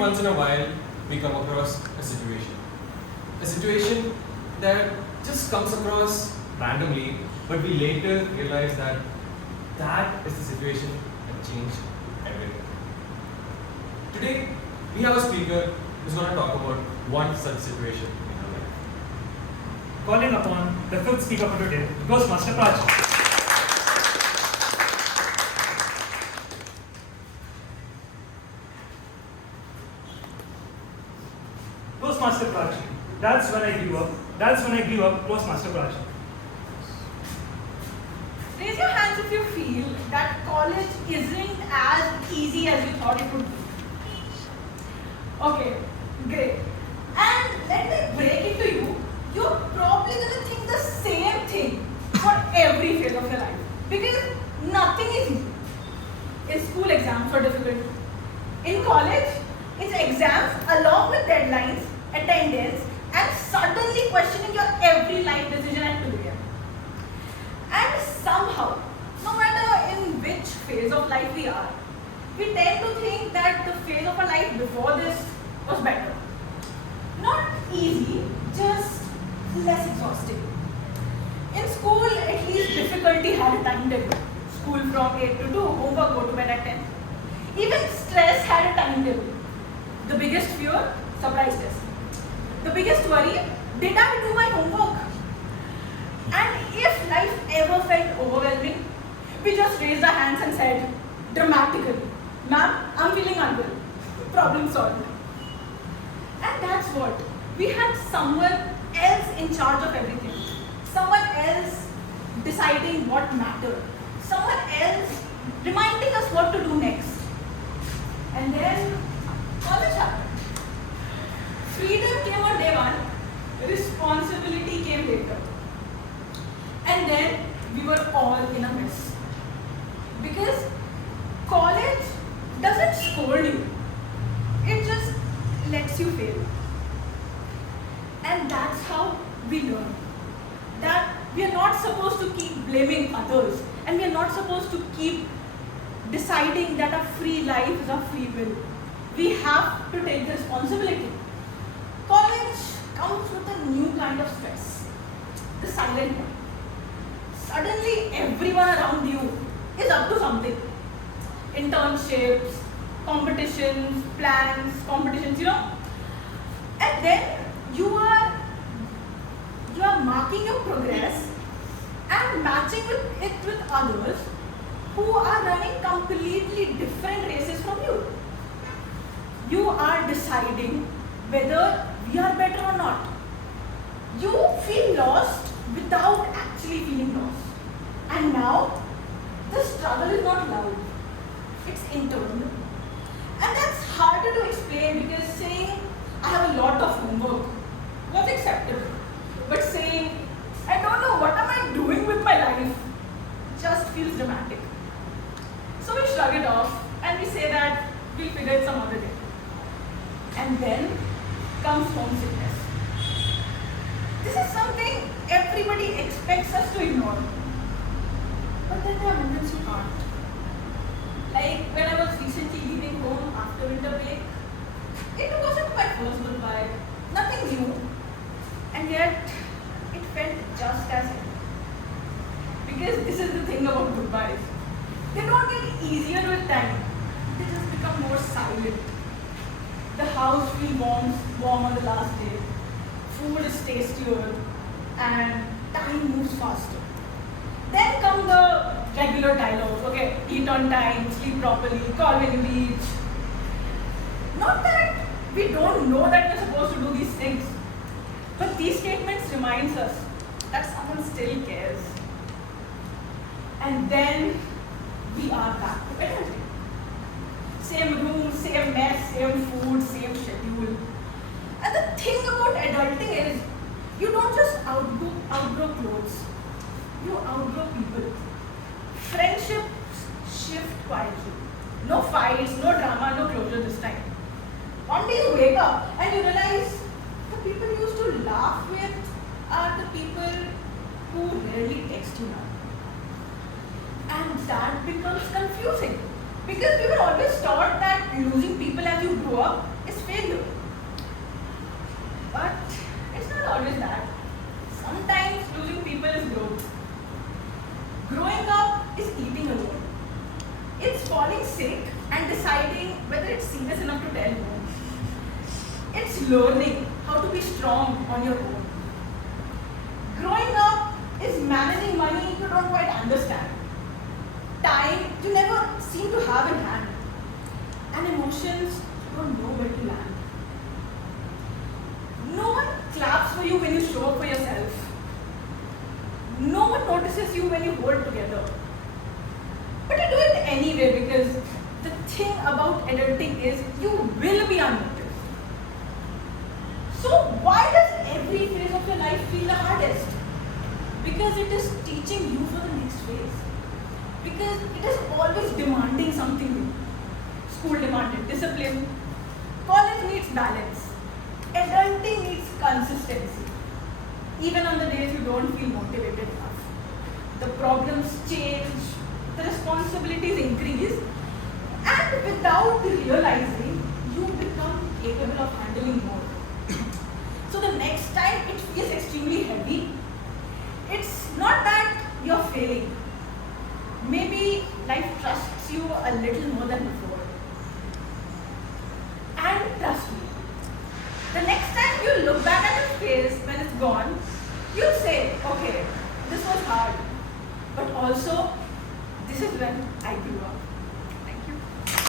once in a while we come across a situation that just comes across randomly, but we later realize that that is the situation that changed everything. Today, we have a speaker who's going to talk about one such situation in our life. Calling upon the fifth speaker for today, Master Prachi. Master Prachi. That's when I grew up, Master Prachi. Raise your hands if you feel that college isn't as easy as you thought it would be. Okay, great. And let me break it to you. You're probably going to think the same thing for every phase of your life. Because nothing is easy. In school, exams are difficult. In college, it's exams along with deadlines, attendance, and suddenly questioning your every life decision at 2 a.m. And somehow, no matter in which phase of life we are, we tend to think that the phase of our life before this was better. Not easy, just less exhausting. In school, at least difficulty had a timetable. School from 8 to 2, homework go to bed at 10. Even stress had a timetable. The biggest fear, surprise test. The biggest worry, did I do my homework? And if life ever felt overwhelming, we just raised our hands and said, dramatically, ma'am, I'm feeling unwell. Problem solved. And that's what. We had someone else in charge of everything. Someone else deciding what mattered. Someone else reminding us what to do next. And then college happened. Freedom came on day one, responsibility came later. And then we were all in a mess. Because college doesn't scold you, it just lets you fail. And that's how we learn. That we are not supposed to keep blaming others, and we are not supposed to keep deciding that our free life is our free will. We have to take the responsibility. College comes with a new kind of stress, the silent one. Suddenly, everyone around you is up to something. Internships, competitions, plans, competitions, And then you are marking your progress and matching it with others who are running completely different races from you. You are deciding whether we are better or not. You feel lost without actually feeling lost. And now, the struggle is not loud. It's internal. And that's harder to explain because saying, I have a lot of homework was acceptable. But saying, I don't know what am I doing with my life, just feels dramatic. So we shrug it off and we say that we'll figure it some other day. And then comes homesickness. This is something everybody expects us to ignore. But then there are moments you can't. Like when I was recently leaving home after winter break, it wasn't my first goodbye, nothing new. And yet, it felt just as heavy. Because this is the thing about goodbyes. They don't get easier with time. They just become more silent. The house feels warm on the last day. Food is tastier. And time moves faster. Then come the regular dialogues. Okay, eat on time, sleep properly, call when you reach. Not that we don't know that we're supposed to do these things. But these statements reminds us that someone still cares. And then we are back to adulting. Same room, same mess, same food, same schedule. And the thing about adulting is, you don't just outgrow clothes. You outgrow people. Friendships shift quietly. No fights, no drama, no closure this time. One day you wake up and you realize the people you used to laugh with are the people who rarely text you now. And that becomes confusing. Because we were always taught that losing people as you grow up is is failure. But it's not always that. Sometimes losing people is growth. Growing up is eating alone. It's falling sick and deciding whether it's serious enough to tell no. It's learning how to be strong on your own. Growing up is managing money you don't quite understand. Time you never seem to have in hand. And emotions you don't know where to land. No one claps for you when you show up for yourself. No one notices you when you hold together. But you do it anyway because the thing about adulting is you will be unnoticed. So why does every phase of your life feel the hardest? Because it is teaching you for the next phase. Because it is always demanding something new. School demanded discipline. College needs balance. Adulting needs consistency. Even on the days you don't feel motivated enough. The problems change, the responsibilities increase, and without realizing, you become capable of handling more. So the next time it feels extremely heavy, it's not that you're failing. Maybe life trusts you a little more than before. And trust me, the next time you look back at your face when it's gone, you'll say, okay, this was hard, but also, this is when I grew up.